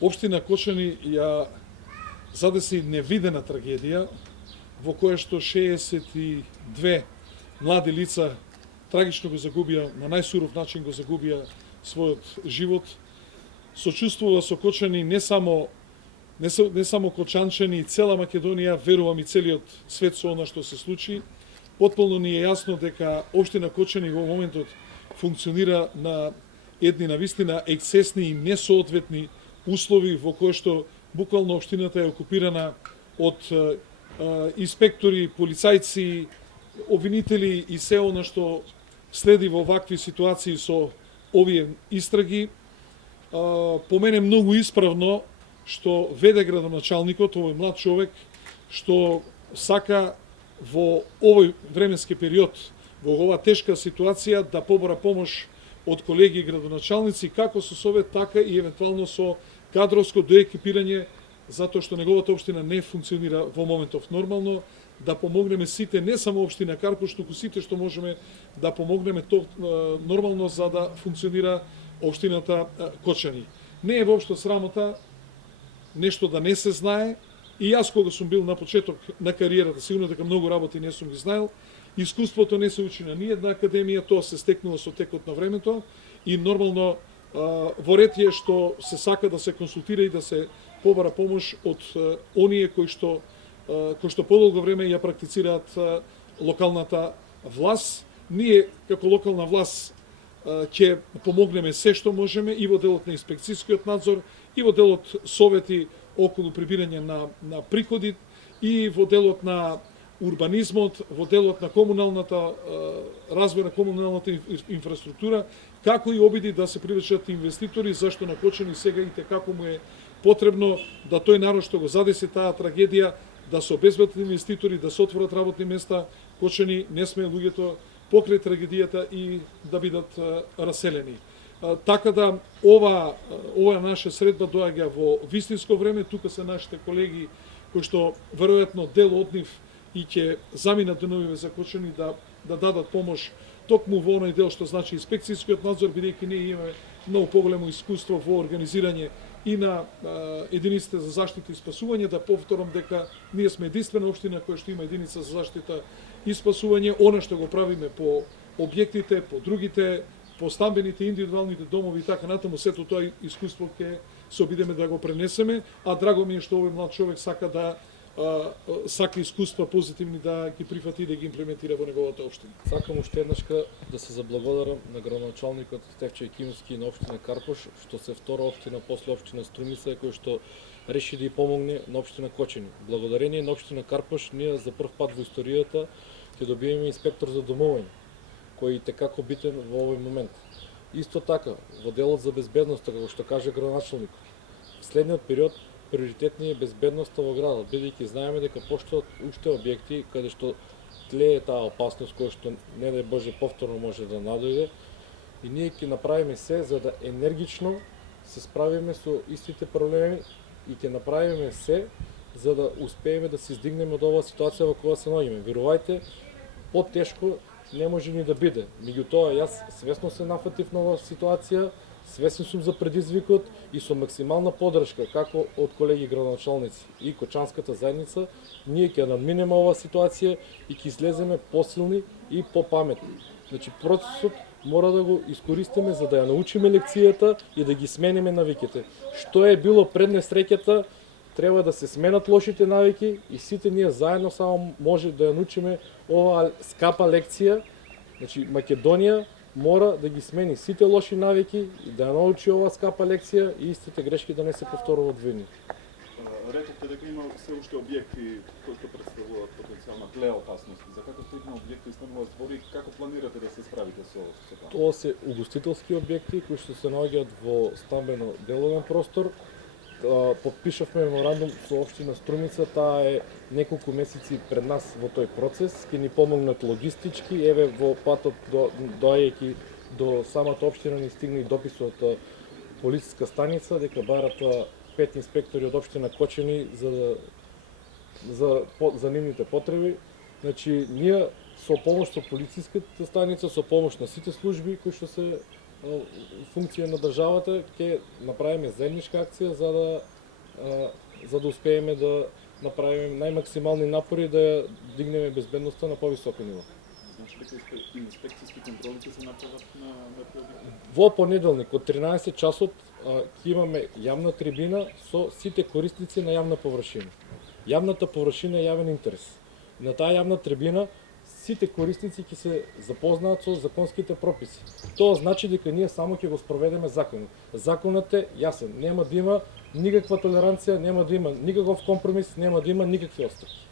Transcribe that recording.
Општина Кочани ја задеси невидена трагедија во која што 62 млади лица трагично го загубија, на најсуров начин го загубија својот живот. Сочувствува со Кочани не само кочанчани и цела Македонија, верувам и целиот свет со она што се случи. Потполно ни е јасно дека општина Кочани во моментот функционира на едни навистина ексцесни и несоодветни услови во кои што буквално општината е окупирана од инспектори, полицајци, обвинители и се она што следи во вакви ситуации со овие истраги. По мене многу исправно што веде градоначалникот, овој млад човек, што сака во овој временски период, во оваа тешка ситуација, да побора помош од колеги градоначалници, како со совет, така и евентуално со кадровско доекипирање, затоа што неговата општина не функционира во моментов нормално, да помогнеме сите, не само општина Карпош, туку сите што можеме да помогнеме нормално за да функционира општината Кочани. Не е воопшто срамота нешто да не се знае. И јас кога сум бил на почеток на кариерата, сигурно дека многу работи не сум ги знаел, искуството не се учи на ниедна академија, тоа се стекнува со текот на времето и нормално во ред е што се сака да се консултира и да се побара помош од оние кои што подолго време ја практицираат локалната власт. Ние како локална власт ќе помогнеме се што можеме и во делот на инспекцијскиот надзор, и во делот совети околу прибирање на приходи, и во делот на урбанизмот, во делот на комуналната развој на комуналната инфраструктура, како и обиди да се привлечат инвеститори, зашто на Кочани сега и како му е потребно да тој народ што го задеси таа трагедија, да се обезбедат инвеститори, да се отворат работни места. Кочани не сме луѓето покрај трагедијата и да бидат раселени. Така да ова наша средба доаѓа во вистинско време. Тука се нашите колеги кои што веројатно дел од нив и ќе заминат деновиве за Кочани да дадат помош токму во оној дел што значи инспекцијскиот надзор, бидејќи ние имаме многу поголемо искуство во организирање и на единиците за заштита и спасување. Да повторам дека ние сме единствена општина која што има единица за заштита и спасување. Она што го правиме по објектите, по другите, по стамбените, индивидуалните домови и така натаму, сето тоа искуство ќе се обидеме да го пренесеме, а драго ми е што овој млад човек сака искуства позитивни да ги прифати и да ги имплементира во неговата општина. Сакам уште еднашка да се заблагодарам на градоначалникот Стефче Кимски и на општина Карпош, што се втора општина после општина Струмица, кој што реши да ја помогне на општина Кочани. Благодарение на општина Карпош ние за прв пат во историјата ќе добиеме инспектор за домовење, кој е како битен во овој момент. Исто така, во делот за безбедност, како што каже градоначалникот, в следниот период приоритетни е безбедноста во градот, бидејќи знаеме дека постојат уште објекти каде што тлее таа опасност која што не дај Боже повторно може да надојде, и ние ќе направиме се за да енергично се справиме со истите проблеми и ќе направиме се за да успееме да се издигнеме од оваа ситуација во која се наоѓаме. Верувајте, потешко не може ни да биде. Меѓутоа, јас свесно се нафатив на оваа ситуација, свесен сум за предизвикот и со максимална поддршка како од колеги градоначалници и кочанската заедница, ние ќе надминеме оваа ситуација и ќе излеземе посилни и попаметни. Значи, процесот мора да го искористиме за да ја научиме лекцијата и да ги смениме навиките. Што е било пред несреќата, треба да се сменат лошите навики и сите ние заедно само може да ја научиме оваа скапа лекција. Значи, Македонија мора да ги смени сите лоши навики и да ја научи оваа скапа лекција и истите грешки да не се повторуваат во нив. Речете дека има се уште објекти кои што представуваат потенцијална тлеа опасност. За каков тип на објекти станува збор и како планирате да се справите со тоа? Тоа се угостителски објекти кои што се наоѓаат во стамбено деловен простор. Подпишавме меморандум со општина Струмица, таа е неколку месеци пред нас во тој процес, ќе ни помогнат логистички, еве во патот доаѓајќи до самата општина ни стигна и допис од полициска станица дека барат 5 инспектори од општина Кочани за нивните потреби. Значи, ние со помош со полициската станица, со помош на сите служби кои што се функција на државата ќе направиме заедничка акција за да успееме да направиме најмаксимални напори да ја дигнеме безбедноста на повисоко ниво. Значи дека инспекцијски контроли ќе се направат на тие објекти? Во понеделник од 13 часот ќе имаме јавна трибина со сите корисници на јавна површина. Јавната површина е јавен интерес. На таа јавна трибина сите корисници ќе се запознаат со законските прописи. Тоа значи дека ние само ќе го спроведеме законот. Законот е јасен, нема да има никаква толеранција, нема да има никаков компромис, нема да има никакви отстапки.